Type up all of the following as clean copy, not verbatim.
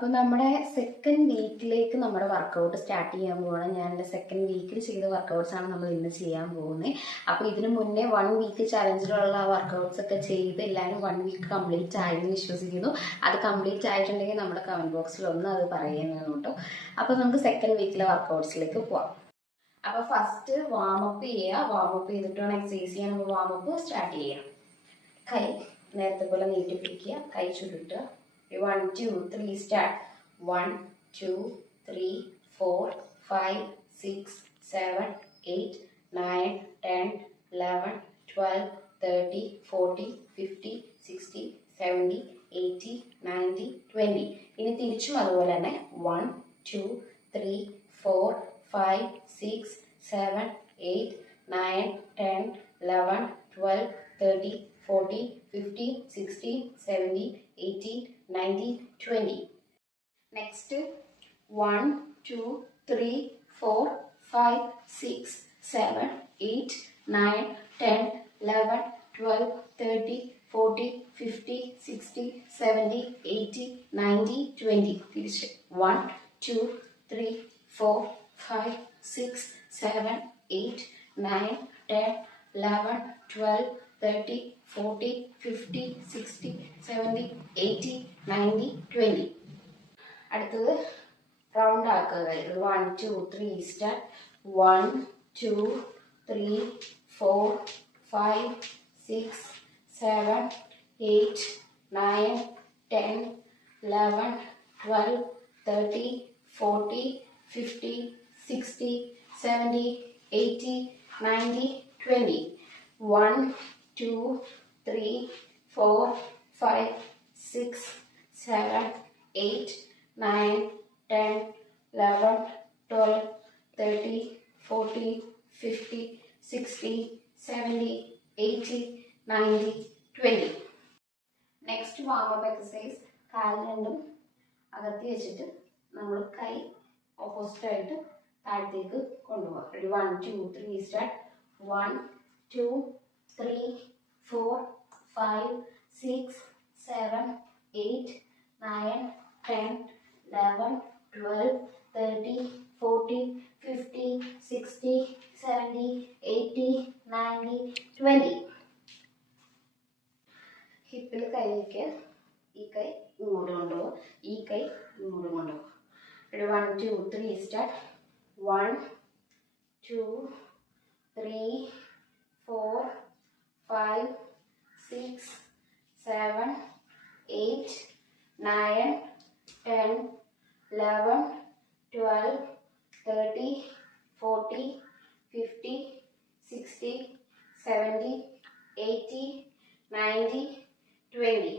അപ്പോൾ നമ്മുടെ സെക്കൻഡ് വീക്കിലേക്ക് നമ്മുടെ വർക്കൗട്ട് സ്റ്റാർട്ട് ചെയ്യാൻ പോകണം. ഞാൻ എൻ്റെ സെക്കൻഡ് വീക്കിൽ ചെയ്ത വർക്കൗട്ട്സ് ആണ് നമ്മൾ ഇന്ന് ചെയ്യാൻ പോകുന്നത്. അപ്പോൾ ഇതിനു മുന്നേ 1 വീക്ക് ചലഞ്ചിലുള്ള വർക്കൗട്ട്സ് ഒക്കെ ചെയ്ത് എല്ലാവരും 1 വീക്ക് കംപ്ലീറ്റ് ആയെന്ന് വിശ്വസിക്കുന്നു. അത് കംപ്ലീറ്റ് ആയിട്ടുണ്ടെങ്കിൽ നമ്മുടെ കമൻറ്റ് ബോക്സിൽ ഒന്ന് അത് പറയുന്നതാണ് കേട്ടോ. അപ്പോൾ നമുക്ക് സെക്കൻഡ് വീക്കിലെ വർക്കൗട്ട്സിലേക്ക് പോവാം. അപ്പോൾ ഫസ്റ്റ് വാമപ്പ് ചെയ്യുക. വാമപ്പ് ചെയ്തിട്ട് വേണം എക്സസൈസ് ചെയ്യാൻ. നമുക്ക് വാമപ്പ് സ്റ്റാർട്ട് ചെയ്യാം. കൈ നേരത്തെ പോലെ നീട്ടി പിടിക്കുക, കൈ ചുരുട്ടുക. 1 2 3 start. 1 2 3 4 5 6 7 8 9 10 11 12 13 14 15 16 17 18 19 20. ഇനി തിരിച്ചും അതുപോലെ തന്നെ 1 2 3 4 5 6 7 8 9 10 11 12 13 14 15 16 17 18 19 20. Next 1 2 3 4 5 6 7 8 9 10 11 12 13 14 15 16 17 18 19 20. തിരിച്ച് 1 2 3 4 5 6 7 8 9 10 11 12 30 40 50 60 70 80 90 20. അടുത്തത് റൗണ്ട് ആക്കുക. 1 2 3 സ്റ്റാർട്ട്. 1 2 3 4 5 6 7 8 9 10 11 12 13 40 50 60 70 80 90 20. 1 2 3 4 5 6 7 8 9 10 11 12 13 14 50 60 70 80 90 20. Next warm up exercise. കാല് രണ്ടും അകത്തി വെച്ചിട്ട് നമ്മൾ കൈ ഓപ്പോസിറ്റ് ആയിട്ട് താഴത്തേക്ക് കൊണ്ടുപോകാം. 1 2 3 സ്റ്റാർട്ട്. 1 2 3 4 5 6 7 8 9 10 11 12 13 14 50 60 70 80 90 20. ഹിപ്പിൽ കൈ വയ്ക്കുക. ഈ കൈ ഇങ്ങോട്ട് കൊണ്ടുപോകുക, ഈ കൈ ഇങ്ങോട്ട് കൊണ്ടുപോകുക. 1 2 3 സ്റ്റാർട്ട്. 1 2 3 4 5 6 7 8 9 10 11 12 13 40 50 60 70 80 90 20.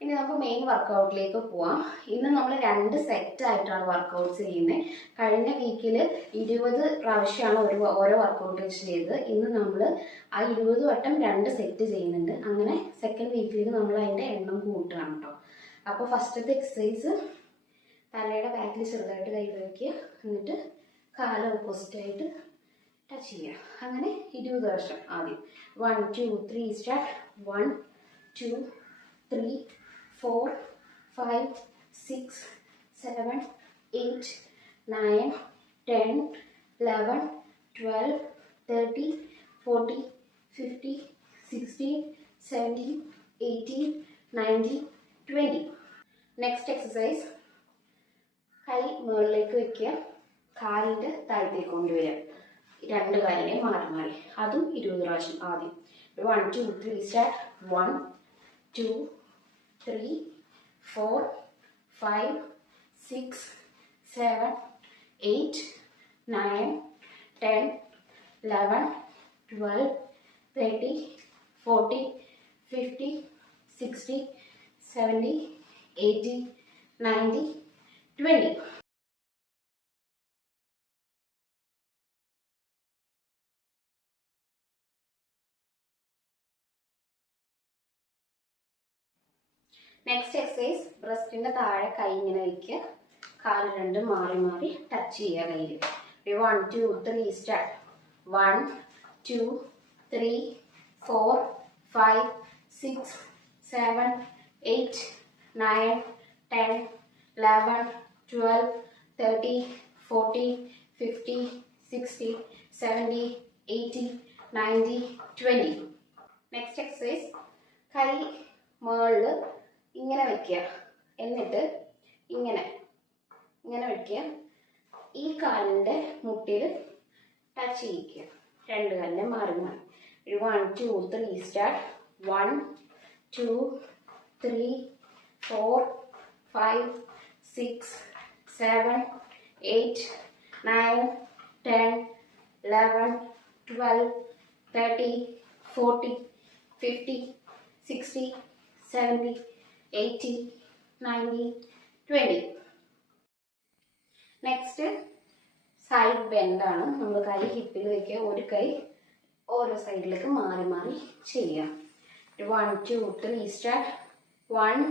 ഇനി നമുക്ക് മെയിൻ വർക്കൗട്ടിലേക്ക് പോവാം. ഇന്ന് നമ്മൾ 2 സെറ്റ് ആയിട്ടാണ് വർക്കൗട്ട്സ് ചെയ്യുന്നത്. കഴിഞ്ഞ വീക്കിൽ 20 പ്രാവശ്യമാണ് ഓരോ വർക്കൗട്ട് വെച്ച് ചെയ്തത്. ഇന്ന് നമ്മൾ ആ 20 വട്ടം 2 സെറ്റ് ചെയ്യുന്നുണ്ട്. അങ്ങനെ സെക്കൻഡ് വീക്കിലേക്ക് നമ്മൾ അതിൻ്റെ എണ്ണം കൂട്ടുകയാണ് കേട്ടോ. അപ്പോൾ ഫസ്റ്റത്തെ എക്സസൈസ് തലയുടെ ബാക്കിൽ ചെറുതായിട്ട് കൈ വയ്ക്കുക. എന്നിട്ട് കാല് ഓപ്പോസിറ്റായിട്ട് ടച്ച് ചെയ്യുക. അങ്ങനെ 20 പ്രാവശ്യം. ആദ്യം 1 2 3 സ്റ്റാർട്ട്. 1 2 3 4 5 6 7 8 9 10 11 12 13 40 50 60 70 80 90 20. Next exercise. കൈ മുകളിലേക്ക് വയ്ക്കുക, കാലിൻ്റെ താഴത്തേക്ക് കൊണ്ടുവരിക. 2 കാലിനെയും മാറി മാറി. അതും 20 പ്രാവശ്യം. ആദ്യം 1 2 3 സ്റ്റാർട്ട്. 1 2 3 4 5 6 7 8 9 10 11 12 13 40 50 60 70 80 90 20. Next exercise. ബ്രസ്റ്റിൻ്റെ താഴെ കൈ ഇങ്ങനെ വയ്ക്കുക, കാല് രണ്ടും മാറി മാറി ടച്ച് ചെയ്യുക കയ്യിൽ. 1 2 3 സ്റ്റാർട്ട്. 1 2 3 4 5 6 7 8 9 10 11, 12, 30, 40, 50, 60, 70, 80, 90, 20. നെക്സ്റ്റ് എക്സസൈസ്, കൈ മുകളിൽ ഇങ്ങനെ വയ്ക്കുക, എന്നിട്ട് ഇങ്ങനെ വയ്ക്കുക, ഈ കാലിൻ്റെ മുട്ടിൽ ടച്ച് ചെയ്യിക്കുക, രണ്ട് കാലിനെ മാറി മാറി. 1, 2, 3 സ്റ്റാർട്ട്. 1, 2, 3, 4, 5, 6, 7, 8, 9, 10, 11, 12, 30, 40, 50, 60, 70, 80, 90, 20. Next side ബെൻഡാണ്. നമ്മൾ കൈ ഹിപ്പിൽ വയ്ക്കുക, ഒരു കൈ ഓരോ സൈഡിലേക്ക് മാറി മാറി ചെയ്യാം. 1, 2, 3 സ്റ്റാർട്ട്. 1,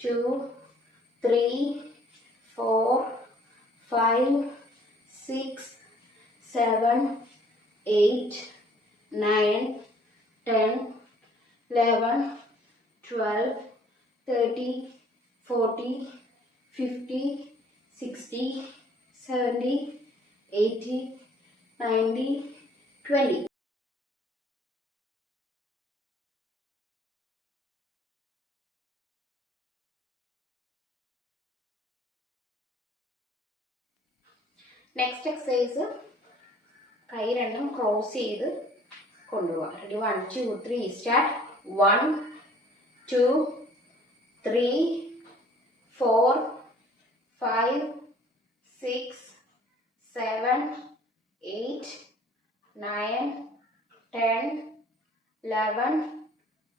2, 3, 4, 5, 6, 7, 8, 9, 10, 11, 12, 30, 40, 50, 60, 70, 80, 90, 20. നെക്സ്റ്റ് എക്സസൈസ്, കൈ രണ്ടും ക്രോസ് ചെയ്ത് കൊണ്ടുപോകാം. 1, 2, 3 സ്റ്റാർട്ട്. 1, 2, 3, 4, 5, 6, 7, 8, 9, 10, 11,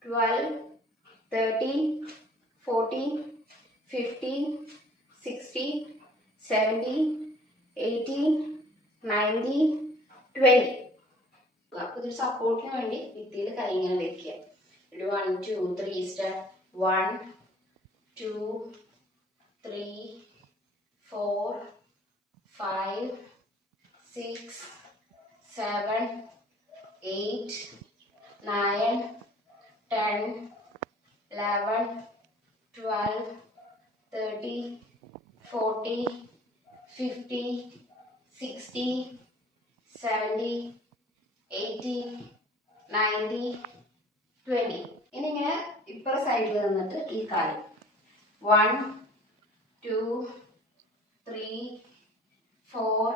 12, 13, 14, 15, 16, 17, 18, 19, 20. അപ്പോൾ ഇതൊരു സപ്പോർട്ടിന് വേണ്ടി ഭിത്തിയിൽ കൈ ഇങ്ങനെ വെക്കുക. 1, 2, 3 സ്റ്റാർട്ട്. 1, 2, 3, 4, 5, 6, 7, 8, 9, 10, 11, 12, 30, 40, 50, 60, 70, 80, 90, 20. ഇനി ഇങ്ങനെ ഇപ്പുറ സൈഡിൽ നിന്നിട്ട് ഈ കാല് 1, 2, 3, 4,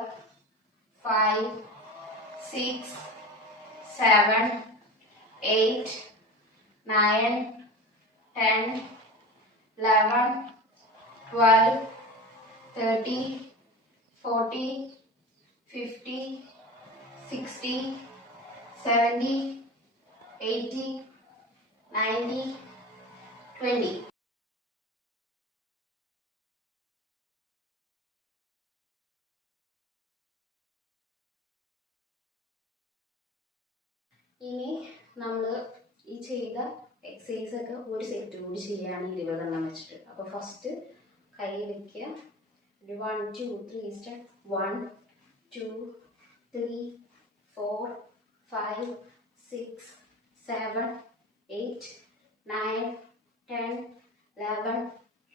5, 6, 7, 8, 9, 10, 11, 12, 30, 40, 50, 60, 70, 80, 90, 20. ഇനി നമ്മൾ ഈ ചെയ്ത എക്സസൈസ് ഒക്കെ ഒരു സെറ്റ് കൂടി ചെയ്യുകയാണെങ്കിൽ 20 എണ്ണം വെച്ചിട്ട്. അപ്പോൾ ഫസ്റ്റ് കൈ വയ്ക്കുക. 1, 2, 3 സ്റ്റാർട്ട്. 1, 2, 3, 4, 5, 6, 7, 8, 9, 10, 11,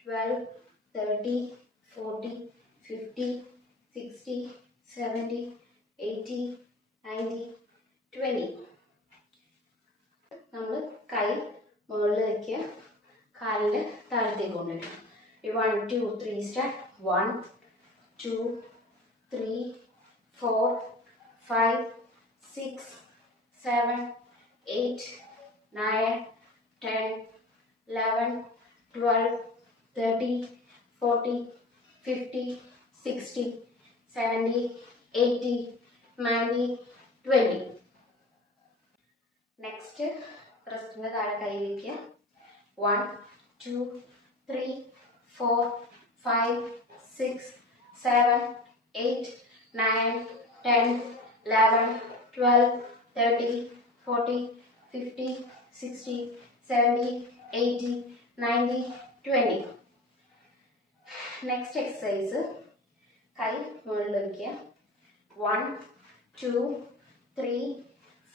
12, 30, 40, 50, 60, 70, 80, 90, 20. നമ്മൾ കൈ മുകളിൽ വയ്ക്കുക, കാലിൻ്റെ താഴത്തേക്ക് കൊണ്ടുവരിക. 1, 2, 3 സ്റ്റാർട്ട്. 1, 2, 3, 4, 5, 6, 7, 8, 9, 10, 11, 12, 30, 40, 50, 60, 70, 80, 90, 20. നെക്സ്റ്റ് റെസ്റ്റിൻ്റെ താഴെ കൈ വയ്ക്കുക. 1, 2, 3, 4, 5, 6, 7, 8, 9, 10, 11, 12, 30, 40, 50, 60, 70, 80, 90, 20. നെക്സ്റ്റ് എക്സസൈസ്, കൈ മുകളിൽ വയ്ക്കുക. 1, 2, 3,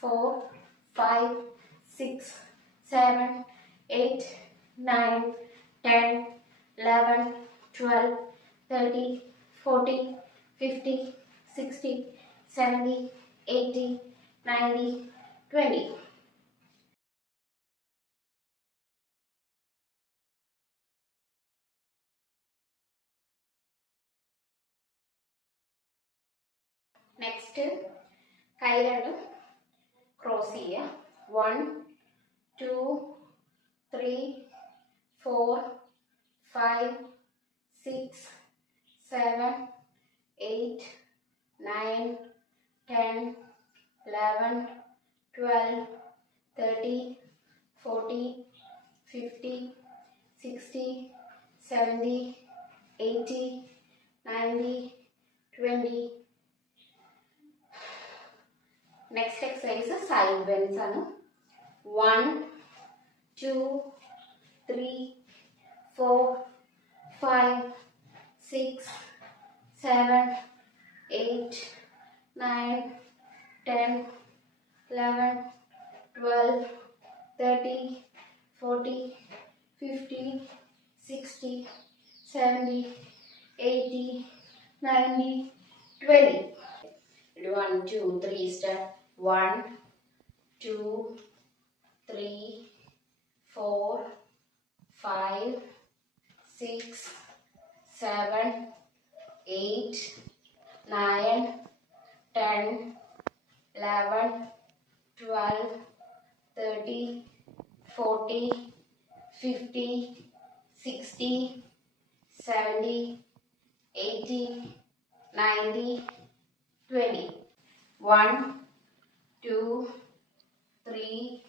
4, 5, 6, 7, 8, 9, 10, 11, 12, 30, 40, 50, 60, 70, 80, 90, 20. നെക്സ്റ്റ് കൈ രണ്ടും ക്രോസ് ചെയ്യുക. 1, 2, 3, 4, 5, 6, 7, 8, 9, 10, 11, 12, 30, 40, 50, 60, 70, 80, 90, 20. Next exercise side bends ആണ്. 1, 2, 3, 4, 5, 6, 7, 8, 9, 10, 11, 12, 30, 40, 50, 60, 70, 80, 90, 20. 1, 2, 3 start. 1, 2, 3, 4, 5, 6, 7, 8, 9, 10, 11, 12, 30, 40, 50, 60, 70, 80, 90, 20. 1, 2, 3,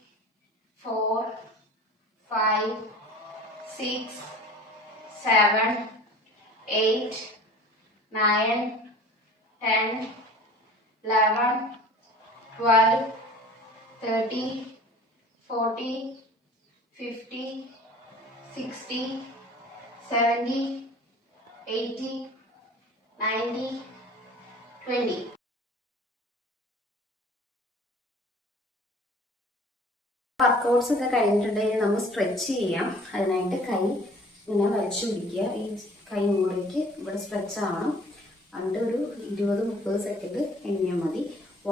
4, 5, 6, 7, 8, 9, 10, 11, 12, 30, 40, 50, 60, 70, 80, 90, 20. വർക്കൗട്ട്സ് ഒക്കെ കഴിഞ്ഞിട്ടുണ്ടെങ്കിൽ നമ്മൾ സ്ട്രെച്ച് ചെയ്യാം. അതിനായിട്ട് കൈ ഇങ്ങനെ വലിച്ചു പിടിക്കുക. ഈ കൈ മുകളിലേക്ക് ഇവിടെ സ്ട്രെച്ച് ആവണം. എന്നിട്ട് ഒരു 20-30 സെക്കൻഡ് എണ്ണിയാൽ മതി.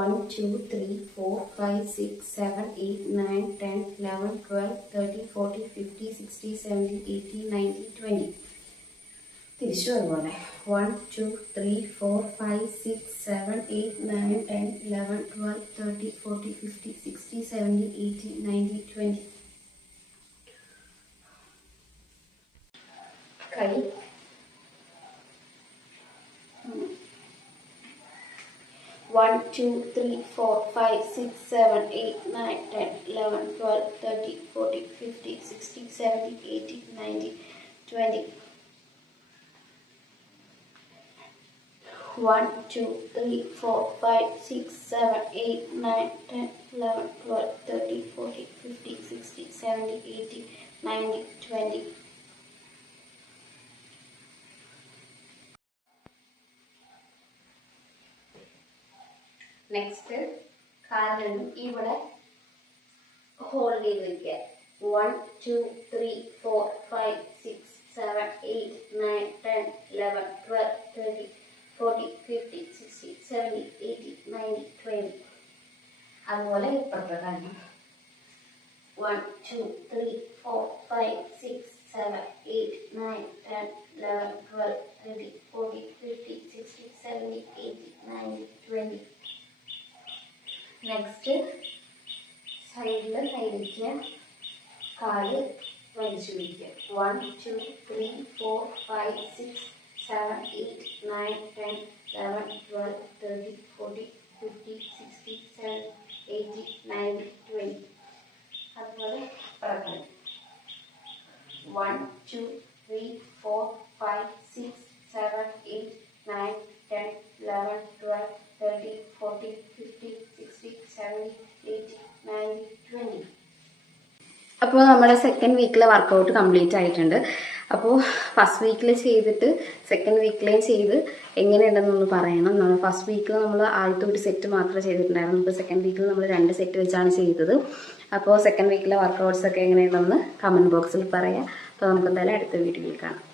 1, 2, 3, 4, 5, 6, 7, 8, 9, 10, 11, 12, 13, 14, 15, 16, 17, 18, 19, 20. തിരിച്ചു അതുപോലെ 1, 2, 3, 4, 5, 6, 7, 8, 9, 10, 11, 12, 13, 14, 15, 16, 17, 18, 19, 20. കൈ 1, 2, 3, 4, 5, 6, 7, 8, 9, 10, 11, 12, 13, 14, 15, 16, 17, 18, 19, 20. 1, 2, 3, 4, 5, 6, 7, 8, 9, 10, 11, 12, 13, 14, 15, 16, 17, 18, 19, 20. നെക്സ്റ്റ് കാലിലും ഇവിടെ ഹോൾഡ് ചെയ്ത് വയ്ക്കുക. 1, 2, 3, 4, 5, 6, 7, 8, 9, 10, 11, 12, 13, 40, 50, 60, 70, 80, 90, 20. അതുപോലെ ഇപ്പുറത്തെ കാര്യം 1, 2, 3, 4, 5, 6, 7, 8, 9, 10, 11, 12, 13, 40, 50, 60, 70, 80, 90, 20. നെക്സ്റ്റ് സൈഡിൽ കൈവയ്ക്കുക. കാല് വലിച്ചു പിടിക്കുക. 1, 2, 3, 4, 5, 6, 7, 8, 9, 10, 11, 12, 13, 40, 50, 60, 70, 80, 90, 20. അതുപോലെ പറക്കണം. 1, 2, 3, 4, 5, 6, 7, 8, 9, 10, 11, 12, 13, 40, 50, 60, 70, 80, 90, 20. അപ്പോൾ നമ്മുടെ സെക്കൻഡ് വീക്കിലെ വർക്കൗട്ട് കംപ്ലീറ്റ് ആയിട്ടുണ്ട്. അപ്പോൾ ഫസ്റ്റ് വീക്കിൽ ചെയ്തിട്ട് സെക്കൻഡ് വീക്കിലേയും ചെയ്ത് എങ്ങനെയുണ്ടെന്നൊന്ന് പറയണം. നമ്മൾ ഫസ്റ്റ് വീക്കിൽ നമ്മൾ ആദ്യത്തെ ഒരു സെറ്റ് മാത്രമേ ചെയ്തിട്ടുണ്ടായിരുന്നു. ഇപ്പോൾ സെക്കൻഡ് വീക്കിൽ നമ്മൾ 2 സെറ്റ് വെച്ചാണ് ചെയ്തത്. അപ്പോൾ സെക്കൻഡ് വീക്കിലെ വർക്കൗട്ട്സ് ഒക്കെ എങ്ങനെയുണ്ടെന്ന് കമൻറ്റ് ബോക്സിൽ പറയാം. അപ്പോൾ നമുക്ക് എന്തായാലും അടുത്ത വീഡിയോയിൽ കാണാം.